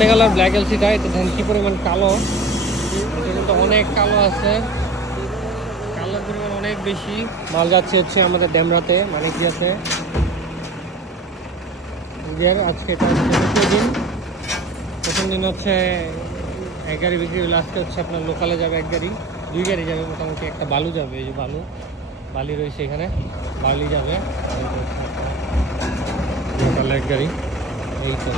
মেঘালয়ের ব্ল্যাক এলসিটা এটা দেখেন কি পরিমাণ কালো। কিন্তু অনেক কালো আছে। কালোর পরিমাণ অনেক বেশি। মাল যাচ্ছে হচ্ছে আমাদের ড্যামরাতে মানে কি আছে আজকে এটা হচ্ছে দিন। প্রথম দিন হচ্ছে এক গাড়ি বিক্রি হলো, আজকে হচ্ছে আপনার লোকালে যাবে এক গাড়ি। দুই গাড়ি যাবে, মোটামুটি একটা বালু যাবে, এই যে বালু। বালি রয়েছে এখানে, বালি যাবে। লোকাল এক গাড়ি। এই তো।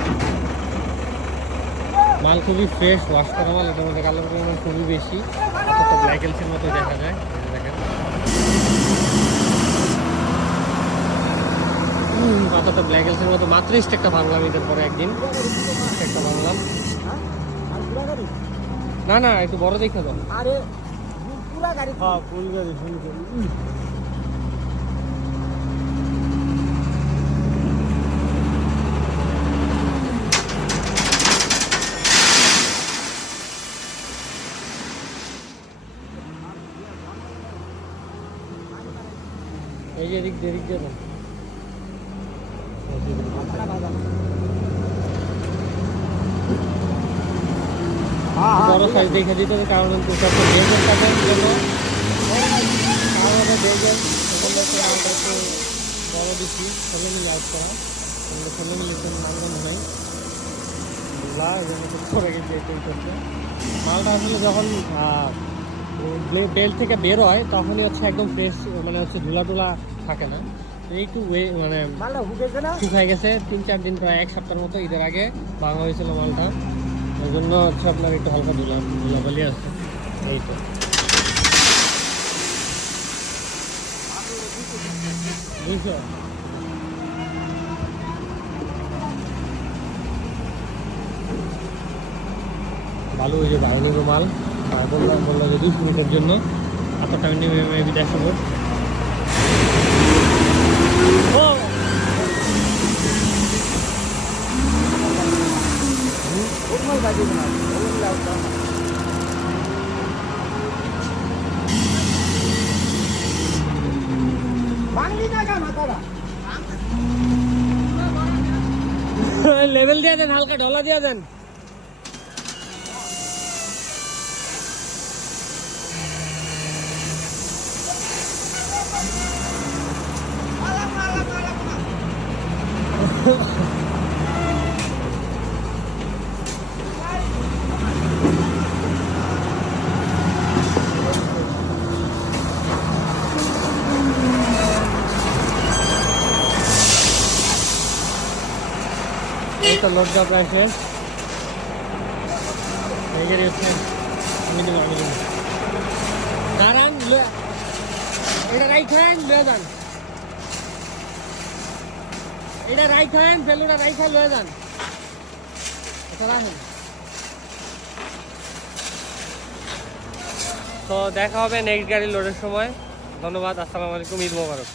মাল খুবই ফ্রেশ ওয়াশ করা মাল এটার মধ্যে কালার পরিমাণ খুবই বেশি। অথচ ব্ল্যাক এলসির মতো দেখা যায় দেখেন। হুম, ব্ল্যাক এলসির মতো মাত্র স্টেকটা ভাঙলাম ঈদের পরে একদিন। স্টেকটা ভাঙলাম। না না একটু বড় দেখে দাও। আরে পুরা গাড়ি। হ্যাঁ ফুল গাড়ি ফুল গাড়ি। এই যে এদিক দিতে হবে, কারণ আমরা দিচ্ছি ষোলো মিলি আউট করা। আমাদের ষোলো মিলির জন্য নামদানি নাই গেছে মালটা আসলে যখন বেল থেকে বের হয় তখনই হচ্ছে একদম ফ্রেশ মানে হচ্ছে ধুলা টুলা থাকে না। একটু ওয়ে মানে শুকাই গেছে তিন চার দিন প্রায় এক সপ্তাহের মতো ঈদের আগে ভাঙা হয়েছিল মালটা। ওই জন্য হচ্ছে আপনার একটু হালকা ধুলা ধুলাবালি আছে। এই তো। বুঝছ? ভালো ওই যে নেব মাল। আর বললাম বলল যে জন্য। এত টাইম নেবে মেবি দেড়শো ফুট ও! ওগুলো বাজি না ওগুলো বাংলি জায়গা মাথাটা লেভেল দিয়ে দেন হালকা ডলা দিয়ে দেন। এই তো লোড দেওয়া প্রায় শেষ এই গাড়ি হচ্ছে আমি দেবো আমি দেবো দাঁড়ান লয়ে- এটা রাইট হ্যান্ড লয়ে যান এটা রাইট হ্যান্ড ফেলুটা রাইট হ্যান্ড লয়ে যান তো দেখা হবে নেক্সট গাড়ি লোডের সময়। ধন্যবাদ, আসসালামু আলাইকুম, ঈদ মোবারক।